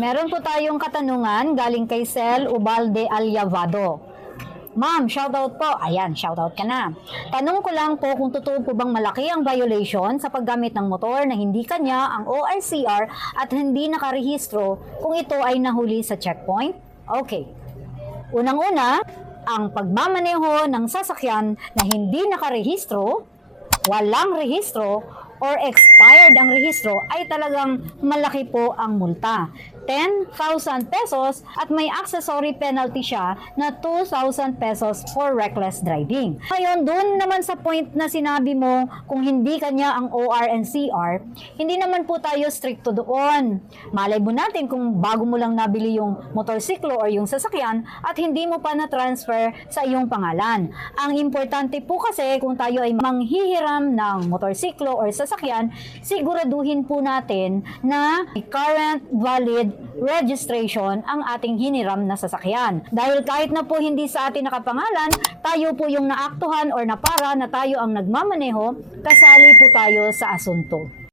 Meron po tayong katanungan galing kay Sel Ubalde Alyavado. Ma'am, shoutout po. Ayan, shoutout ka na. Tanong ko lang po kung totoo po bang malaki ang violation sa paggamit ng motor na hindi kanya ang ORCR at hindi nakarehistro kung ito ay nahuli sa checkpoint? Okay. Unang-una, ang pagmamaneho ng sasakyan na hindi nakarehistro, walang rehistro, or expired ang rehistro ay talagang malaki po ang multa. 10,000 pesos at may accessory penalty siya na 2,000 pesos for reckless driving. Ngayon, doon naman sa point na sinabi mo kung hindi kanya ang OR and CR, hindi naman po tayo stricto doon. Malay mo natin kung bago mo lang nabili yung motorsiklo or yung sasakyan at hindi mo pa na-transfer sa iyong pangalan. Ang importante po kasi kung tayo ay manghihiram ng motorsiklo or sasakyan, siguraduhin po natin na current valid registration ang ating hiniram na sasakyan. Dahil kahit na po hindi sa atin nakapangalan, tayo po yung naaktuhan or napara na tayo ang nagmamaneho, kasali po tayo sa asunto.